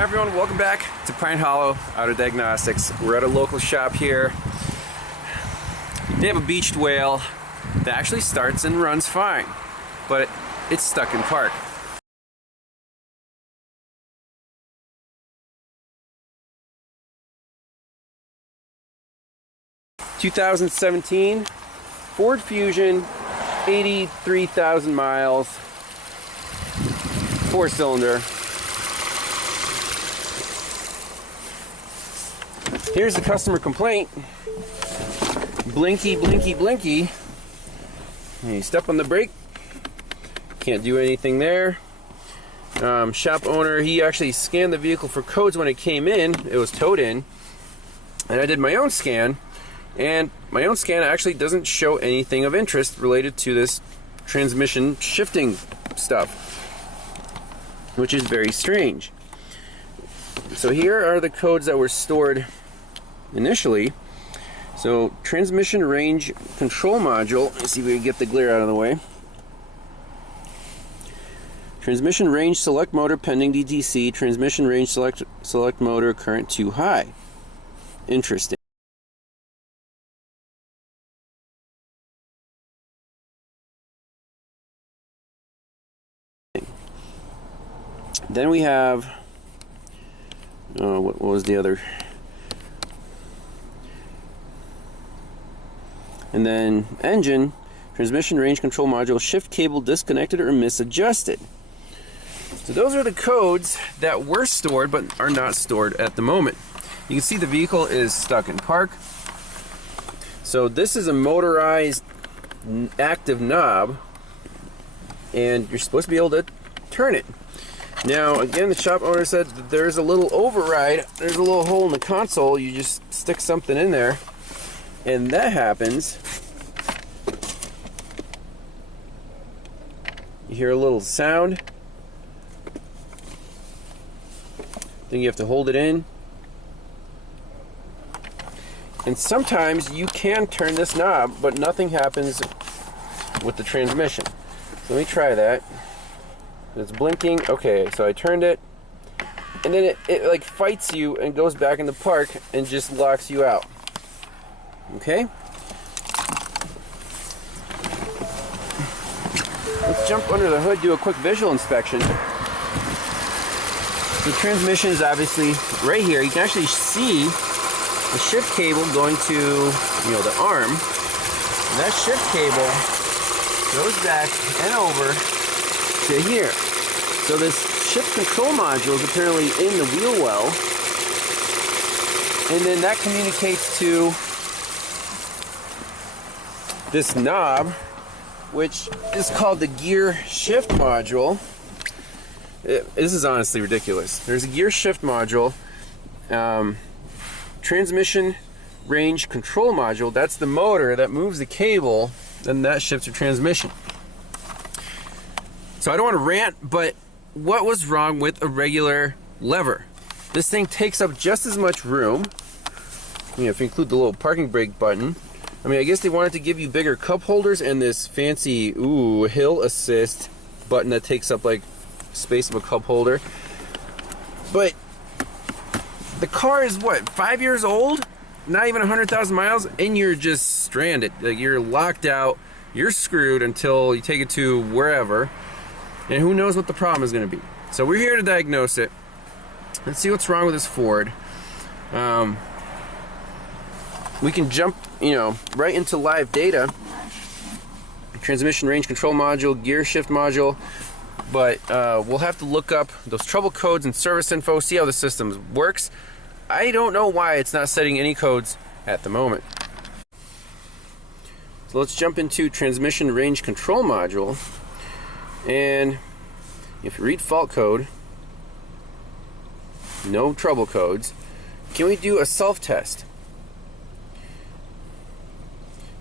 Hi everyone, welcome back to Pine Hollow Auto Diagnostics. We're at a local shop here. They have a beached whale that actually starts and runs fine, but it's stuck in park. (2017) Ford Fusion, 83,000 miles, 4-cylinder. Here's the customer complaint. Blinky, blinky, blinky. And you step on the brake, can't do anything there. Shop owner, he actually scanned the vehicle for codes when it came in. It was towed in. And I did my own scan. And my own scan actually doesn't show anything of interest related to this transmission shifting stuff, which is very strange. So here are the codes that were stored initially. So transmission range control module, let's see if we can get the glare out of the way. Transmission range select motor pending DTC, transmission range select motor current too high. Interesting. Then we have what was the other? And then engine, transmission range control module, shift cable disconnected or misadjusted. So those are the codes that were stored but are not stored at the moment. You can see the vehicle is stuck in park. So this is a motorized active knob, and you're supposed to be able to turn it. Now again, the shop owner said that there's a little override. There's a little hole in the console. You just stick something in there and that happens. You hear a little sound. Then you have to hold it in. And sometimes you can turn this knob, but nothing happens with the transmission. So let me try that. It's blinking. Okay, so I turned it, and then it like fights you and goes back in the park and just locks you out. Okay? Let's jump under the hood, do a quick visual inspection. The transmission is obviously right here. You can actually see the shift cable going to, the arm. And that shift cable goes back and over to here. So this shift control module is apparently in the wheel well, and then that communicates to this knob, which is called the gear shift module. This is honestly ridiculous. There's a gear shift module, transmission range control module. That's the motor that moves the cable, and that shifts the transmission. So I don't want to rant, but what was wrong with a regular lever? This thing takes up just as much room. If you include the little parking brake button. I mean, I guess they wanted to give you bigger cup holders and this fancy, hill assist button that takes up like space of a cup holder. But the car is what, 5 years old? Not even 100,000 miles, and you're just stranded. Like, you're locked out, you're screwed until you take it to wherever, and who knows what the problem is going to be. So we're here to diagnose it. Let's see what's wrong with this Ford. We can jump, right into live data. Transmission range control module, gear shift module, but we'll have to look up those trouble codes and service info, see how the system works. I don't know why it's not setting any codes at the moment. So let's jump into transmission range control module, and if you read fault code, no trouble codes. Can we do a self-test?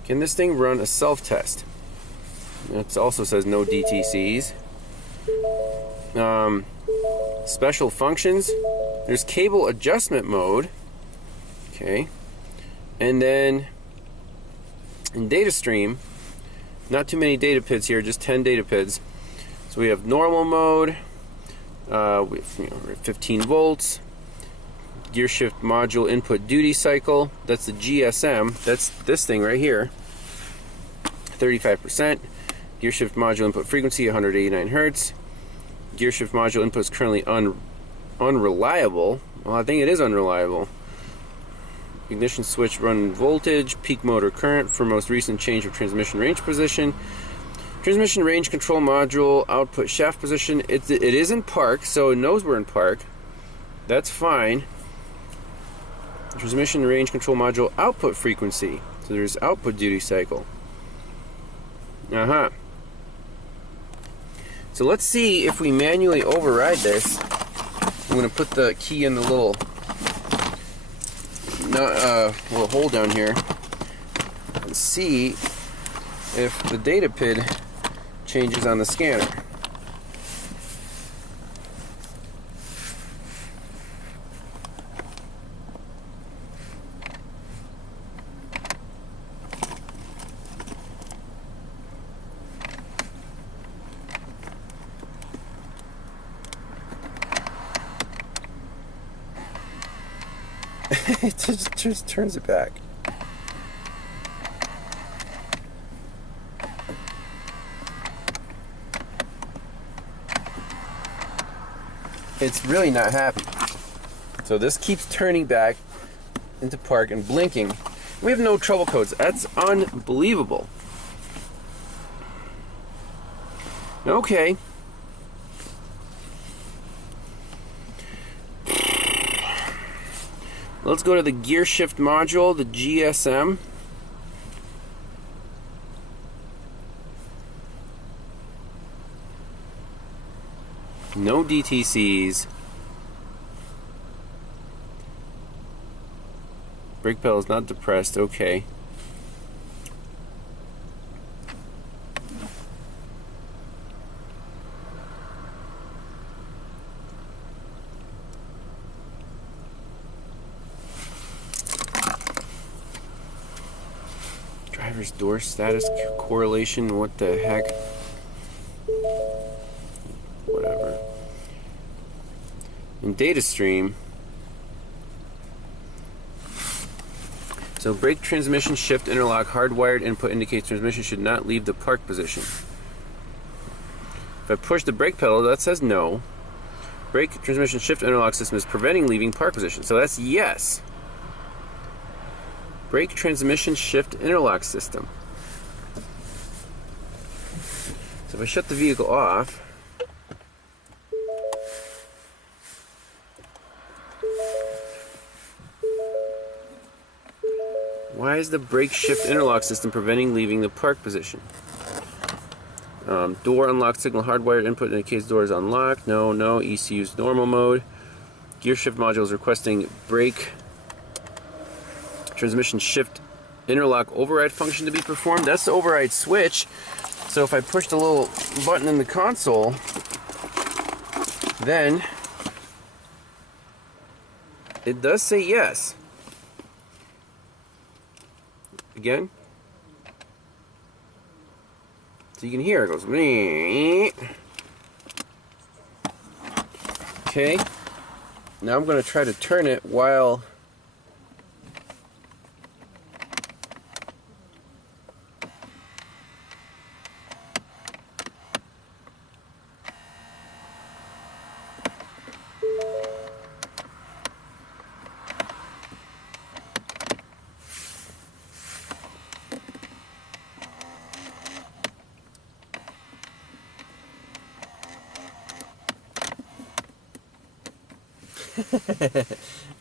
Can this thing run a self-test? It also says no DTCs. Special functions. There's cable adjustment mode. Okay. And then in data stream, not too many data PIDs here, just 10 data PIDs. So we have normal mode, with 15 volts. Gear shift module input duty cycle, that's the GSM, that's this thing right here, 35%. Gear shift module input frequency 189 hertz. Gear shift module input is currently unreliable. Well, I think it is unreliable. Ignition switch run voltage, peak motor current for most recent change of transmission range position. Transmission range control module output shaft position. It is in park, so it knows we're in park. That's fine. Transmission range control module output frequency. So there's output duty cycle. So let's see if we manually override this. I'm going to put the key in the little hole down here and see if the data PID changes on the scanner. It just turns it back. It's really not happy. So this keeps turning back into park and blinking. We have no trouble codes. That's unbelievable. Okay. Let's go to the gear shift module, the GSM. No DTCs. Brake pedal is not depressed. Okay. Driver's door status correlation. What the heck? Whatever. In data stream. So brake transmission shift interlock hardwired input indicates transmission should not leave the park position. If I push the brake pedal, that says no. Brake transmission shift interlock system is preventing leaving park position. So that's yes. Brake transmission shift interlock system. So if I shut the vehicle off, why is the brake shift interlock system preventing leaving the park position? Door unlock signal hardwired input indicates door is unlocked. No, no. ECU's normal mode. Gear shift module is requesting brake transmission shift interlock override function to be performed. That's the override switch. So if I push the little button in the console, then it does say yes. Again. So you can hear it goes. Okay. Now I'm going to try to turn it while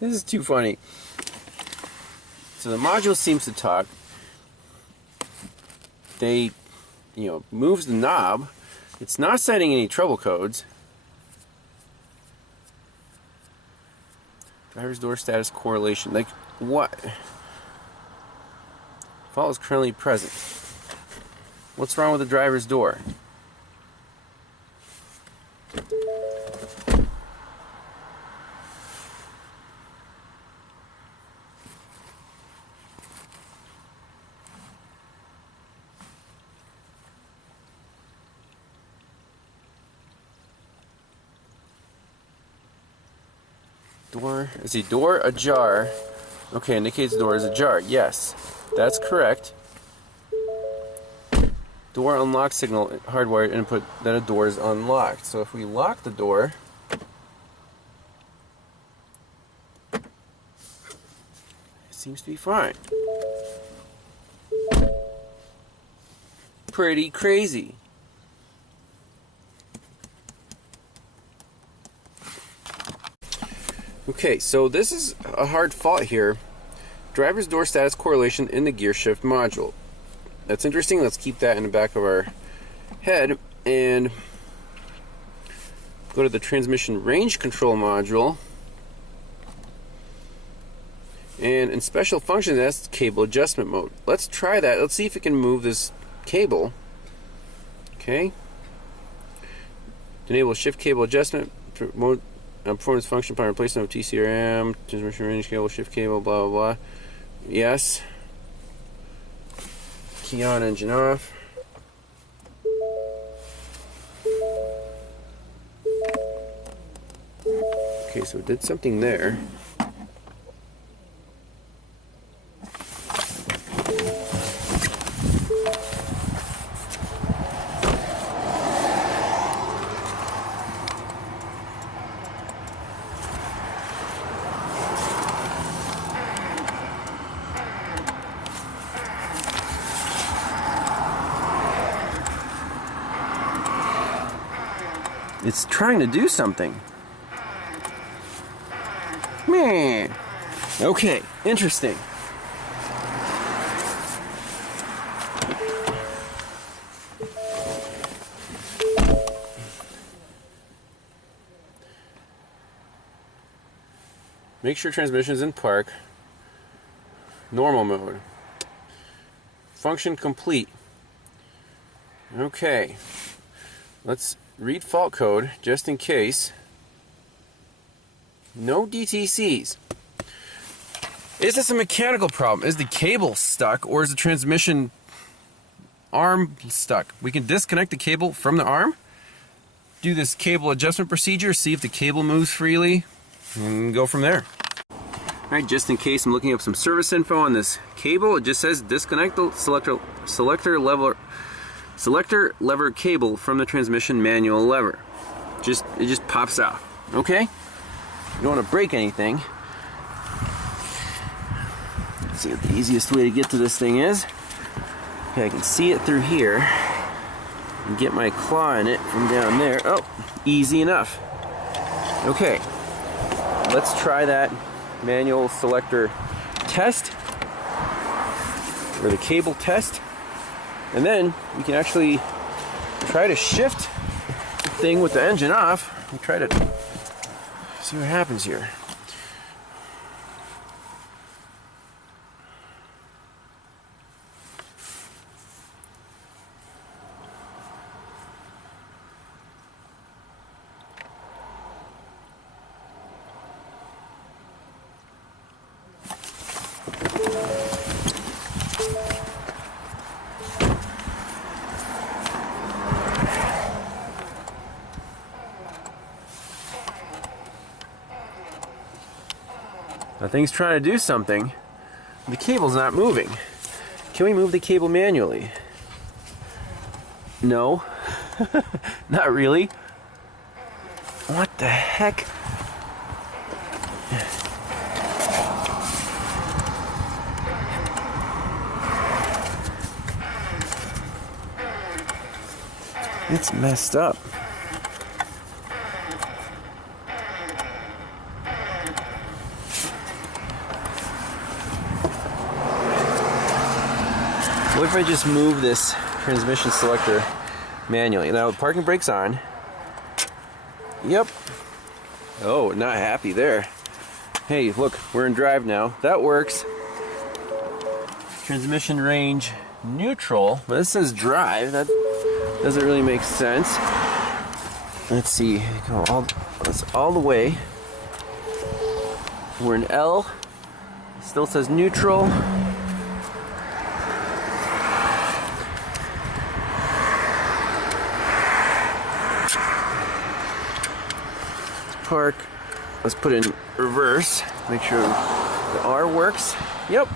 this is too funny. So the module seems to talk. They, moves the knob. It's not setting any trouble codes. Driver's door status correlation. Like, what? Fault is currently present. What's wrong with the driver's door? Door, is the door ajar? Okay, indicates door is ajar. Yes, that's correct. Door unlock signal, hardwired input, then a door is unlocked. So if we lock the door, it seems to be fine. Pretty crazy. Okay, so this is a hard fault here. Driver's door status correlation in the gear shift module. That's interesting. Let's keep that in the back of our head and go to the transmission range control module. And in special function, that's cable adjustment mode. Let's try that. Let's see if it can move this cable. Okay. Enable shift cable adjustment mode. Performance function upon replacement of TCRM, transmission range cable, shift cable, blah blah blah. Yes. Key on, engine off. Okay, so it did something there. It's trying to do something. Man. Okay, interesting. Make sure transmission is in park. Normal mode. Function complete. Okay. Let's read fault code just in case. No DTCS. Is this a mechanical problem? Is the cable stuck or is the transmission arm stuck? We can disconnect the cable from the arm, do this cable adjustment procedure, see if the cable moves freely, and go from there. Alright, just in case, I'm looking up some service info on this cable. It just says disconnect the selector lever cable from the transmission manual lever. It just pops out. Okay? You don't want to break anything. Let's see what the easiest way to get to this thing is. Okay, I can see it through here and get my claw in it from down there. Oh, easy enough. Okay, let's try that manual selector test, or the cable test, and then we can actually try to shift the thing with the engine off and try to see what happens here. The thing's trying to do something. The cable's not moving. Can we move the cable manually? No. Not really. What the heck? It's messed up. What if I just move this transmission selector manually? Now, the parking brake's on. Yep. Oh, not happy there. Hey, look, we're in drive now. That works. Transmission range neutral. But this says drive. That doesn't really make sense. Let's see. Go all the way. We're in L. It still says neutral. Park. let's put it in reverse. Make sure the R works. Yep.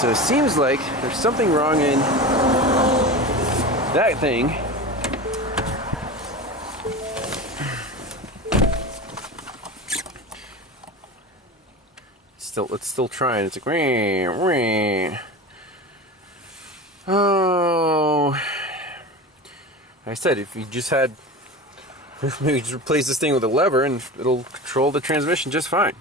So it seems like there's something wrong in that thing. It's still trying. It's like, wah. Oh, like I said, if you just had, maybe just replace this thing with a lever and it'll control the transmission just fine.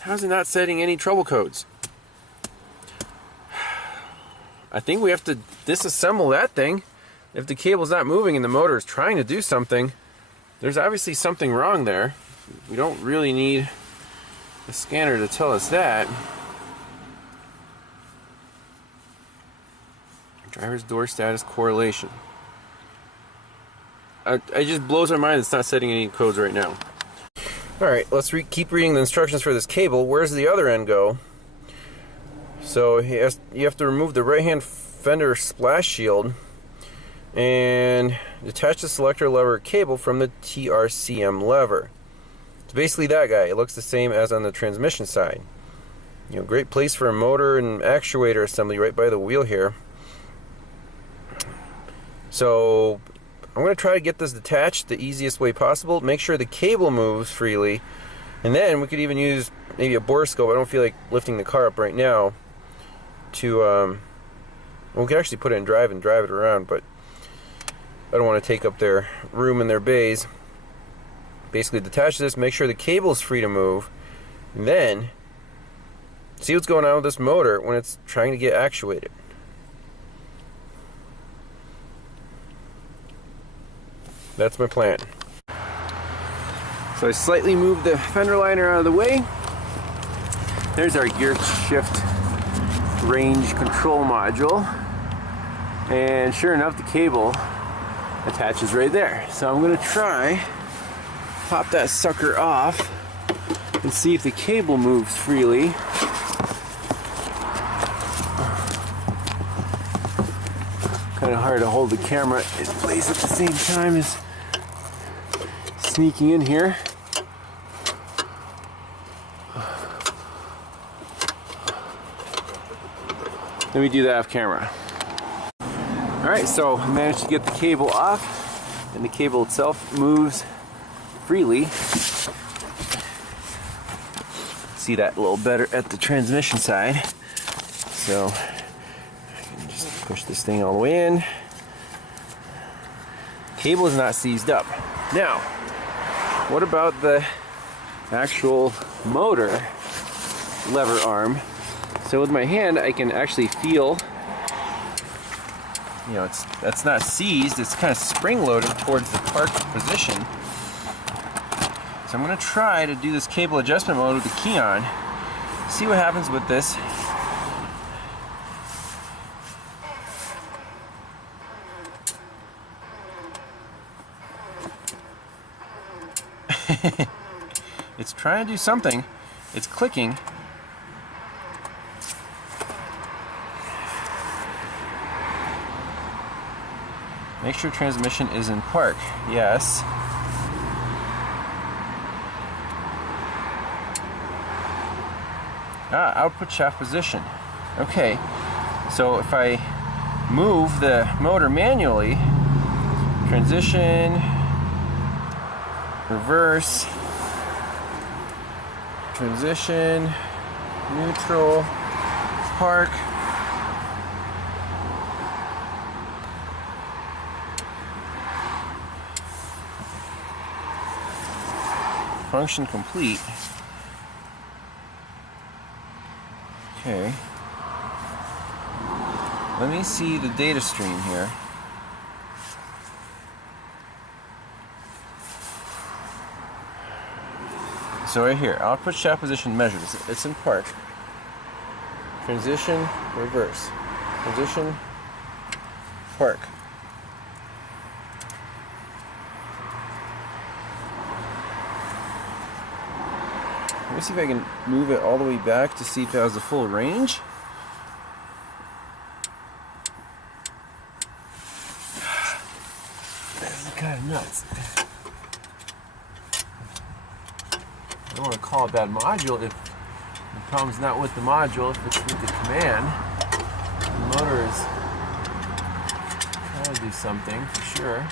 How's it not setting any trouble codes? I think we have to disassemble that thing. If the cable's not moving and the motor is trying to do something, there's obviously something wrong there. We don't really need a scanner to tell us that. Driver's door status correlation. It just blows our mind it's not setting any codes right now. Alright, let's keep reading the instructions for this cable. Where's the other end go? So you have to remove the right hand fender splash shield and detach the selector lever cable from the TRCM lever. It's basically that guy. It looks the same as on the transmission side. You know, great place for a motor and actuator assembly right by the wheel here. So I'm going to try to get this detached the easiest way possible. Make sure the cable moves freely, and then we could even use maybe a borescope. I don't feel like lifting the car up right now. To we could actually put it in drive and drive it around, but I don't want to take up their room in their bays. Basically detach this, make sure the cable's free to move, and then see what's going on with this motor when it's trying to get actuated. That's my plan. So I slightly moved the fender liner out of the way. There's our gear shift range control module, and sure enough the cable attaches right there. So I'm gonna try pop that sucker off and see if the cable moves freely. Kind of hard to hold the camera in place at the same time as sneaking in here. Let me do that off camera. Alright, so I managed to get the cable off, and the cable itself moves freely. See that a little better at the transmission side. So I can just push this thing all the way in. Cable is not seized up. Now, what about the actual motor lever arm? So with my hand, I can actually feel, you know, that's not seized, it's kind of spring-loaded towards the parked position. So I'm going to try to do this cable adjustment mode with the key on, see what happens with this. It's trying to do something. It's clicking. Make sure transmission is in park. Yes. Output shaft position. Okay. So if I move the motor manually, transition, reverse, transition, neutral, park. Function complete. Okay. Let me see the data stream here. So right here, output shaft position measured. It's in park. Transition, reverse. Transition, park. me see if I can move it all the way back to see if it has the full range. This is kind of nuts. I don't want to call it bad module if the problem's not with the module, if it's with the command. The motor is trying to do something for sure.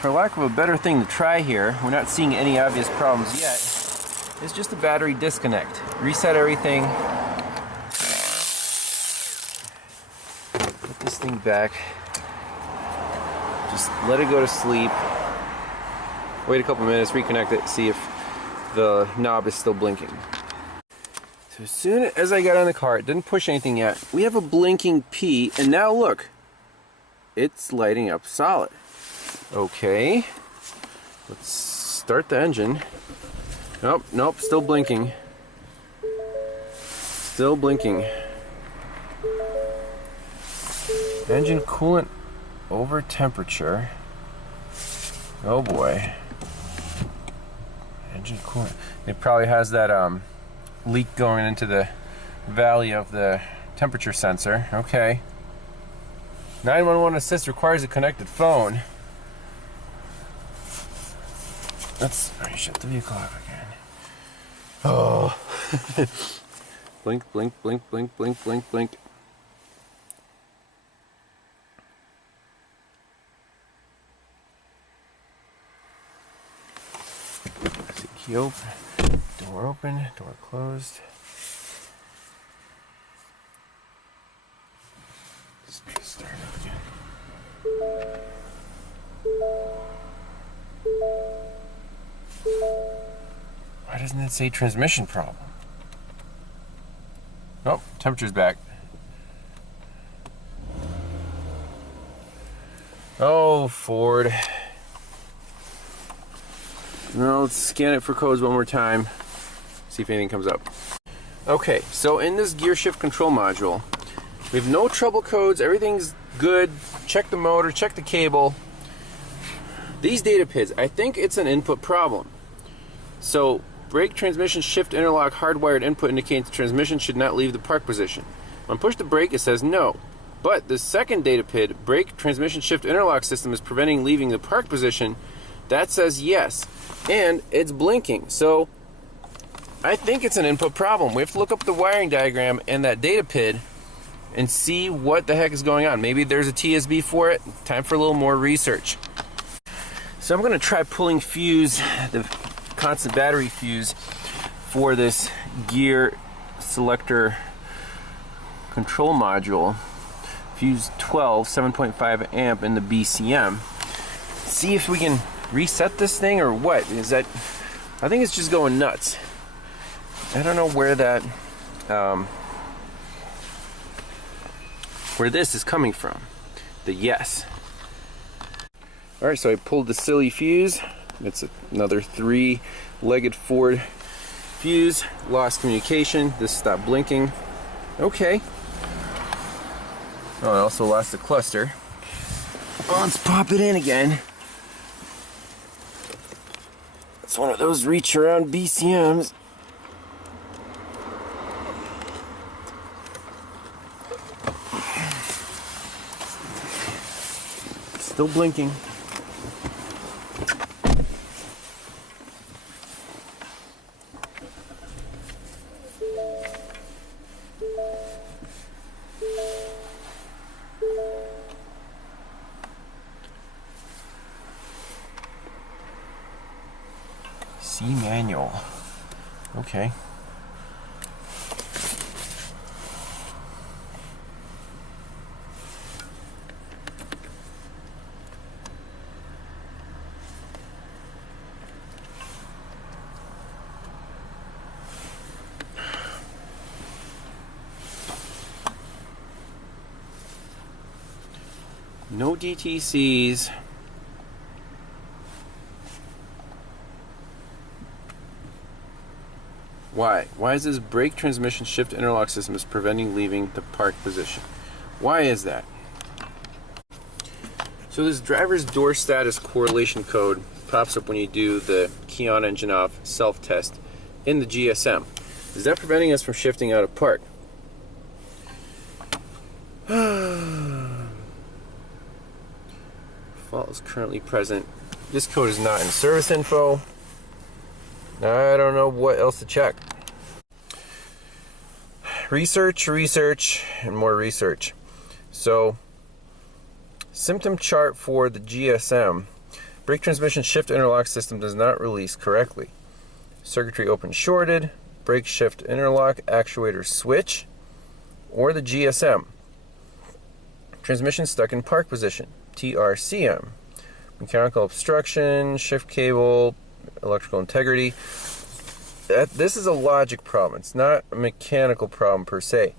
For lack of a better thing to try here, we're not seeing any obvious problems yet. It's just a battery disconnect. Reset everything. Put this thing back. Just let it go to sleep. Wait a couple minutes, reconnect it, see if the knob is still blinking. So as soon as I got on the car, it didn't push anything yet. We have a blinking P, and now look, it's lighting up solid. Okay, let's start the engine. Nope, nope, still blinking. Still blinking. Engine coolant over temperature. Oh boy. Engine coolant. It probably has that leak going into the valley of the temperature sensor. Okay. 911 assist requires a connected phone. Let's shut the vehicle off again. Oh. Blink, blink, blink, blink, blink, blink, blink. Key open, door closed. Let's start up again. Why doesn't it say transmission problem? Oh, temperature's back. Oh, Ford. Now let's scan it for codes one more time. See if anything comes up. Okay, so in this gear shift control module, we have no trouble codes, everything's good. Check the motor, check the cable. These data PIDs, I think it's an input problem. So, brake transmission shift interlock hardwired input indicates the transmission should not leave the park position. When push the brake, it says no. But the second data PID, brake transmission shift interlock system is preventing leaving the park position, that says yes. And it's blinking. So, I think it's an input problem. We have to look up the wiring diagram and that data PID and see what the heck is going on. Maybe there's a TSB for it. Time for a little more research. So I'm going to try pulling fuse, the constant battery fuse, for this gear selector control module. Fuse 12, 7.5 amp in the BCM. See if we can reset this thing or what. Is that? I think it's just going nuts. I don't know where that, where this is coming from. The yes. Alright, so I pulled the silly fuse. It's another 3-legged Ford fuse. Lost communication. This stopped blinking. Okay. Oh, I also lost the cluster. Well, let's pop it in again. It's one of those reach around BCMs. Still blinking. C manual. Okay. No DTCs. Why? Why is this brake transmission shift interlock system is preventing leaving the park position? Why is that? So this driver's door status correlation code pops up when you do the key on engine off self-test in the GSM. Is that preventing us from shifting out of park? Fault is currently present. This code is not in service info. I don't know what else to check. Research, and more research. So, symptom chart for the GSM. Brake transmission shift interlock system does not release correctly. Circuitry open shorted, brake shift interlock, actuator switch, or the GSM. Transmission stuck in park position, TRCM. Mechanical obstruction, shift cable, electrical integrity. This is a logic problem. It's not a mechanical problem per se.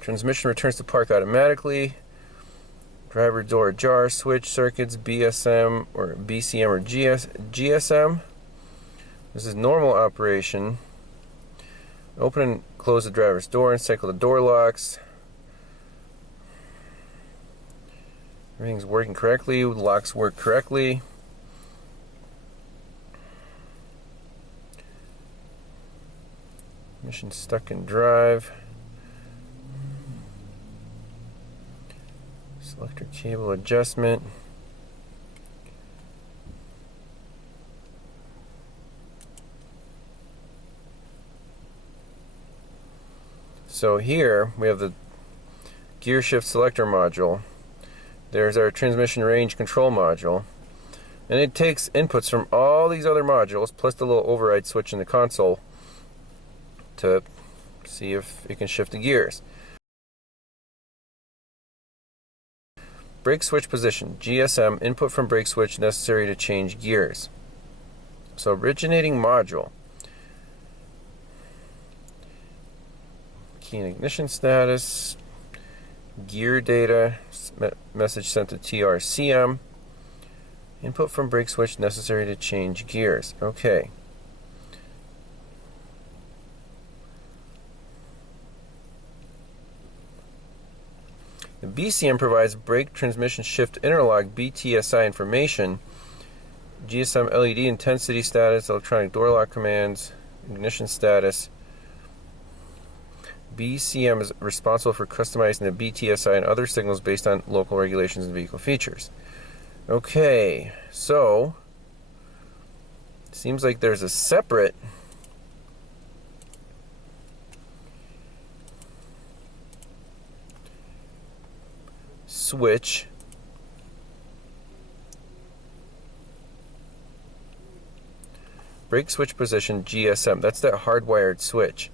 Transmission returns to park automatically. Driver door ajar, switch circuits, BSM or BCM or GSM. This is normal operation. Open and close the driver's door and cycle the door locks. Everything's working correctly, locks work correctly. Mission stuck in drive. Selector cable adjustment. So here we have the gear shift selector module. There's our transmission range control module. And it takes inputs from all these other modules, plus the little override switch in the console, to see if it can shift the gears. Brake switch position, GSM, input from brake switch necessary to change gears. So originating module. Key and ignition status, gear data, message sent to TRCM, input from brake switch necessary to change gears. Okay. The BCM provides brake transmission shift interlock BTSI information, GSM LED intensity status, electronic door lock commands, ignition status. BCM is responsible for customizing the BTSI and other signals based on local regulations and vehicle features. Okay, so it seems like there's a separate switch brake switch position GSM. That's that hardwired switch.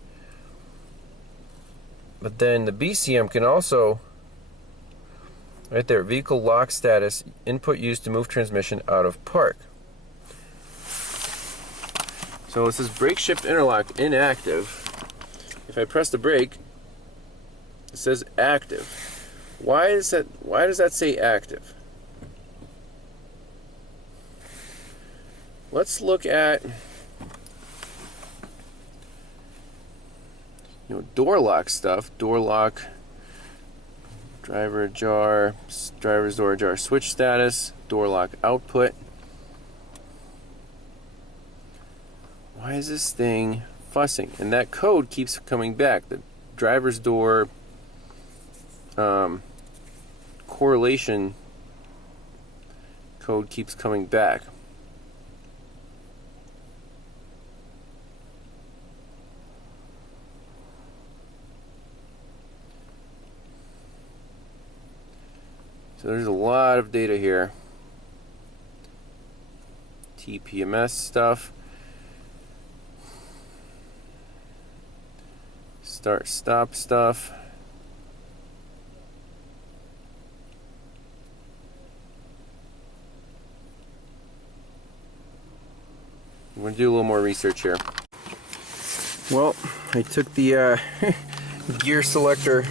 But then the BCM can also, right there, vehicle lock status, input used to move transmission out of park. So it says brake shift interlock inactive. If I press the brake, it says active. Why does that say active? Let's look at door lock stuff. Door lock, driver ajar, driver's door ajar switch status, door lock output. Why is this thing fussing? And that code keeps coming back. The driver's door correlation code keeps coming back. So there's a lot of data here. TPMS stuff. Start stop stuff. I'm going to do a little more research here. Well, I took the gear selector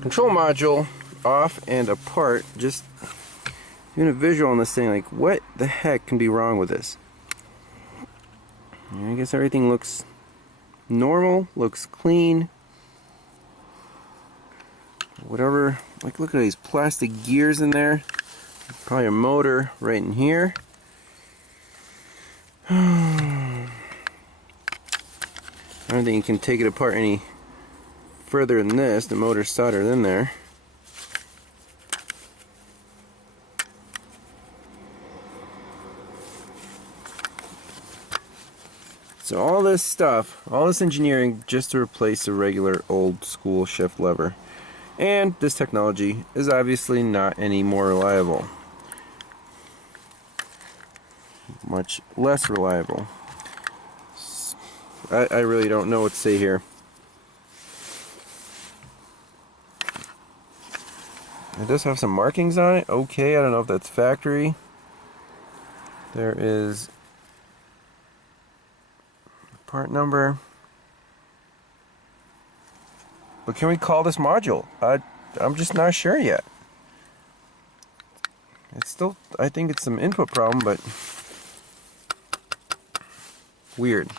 control module off and apart, just doing a visual on this thing, like what the heck can be wrong with this? I guess everything looks normal, looks clean. whatever. Like, look at these plastic gears in there. Probably a motor right in here. I don't think you can take it apart any further than this. The motor's soldered in there. So all this stuff, all this engineering just to replace a regular old school shift lever. And this technology is obviously not any more reliable. Much less reliable. I really don't know what to say here. It does have some markings on it. Okay, I don't know if that's factory. There is part number. But can we call this module? I'm just not sure yet. It's still, I think it's some input problem, but weird.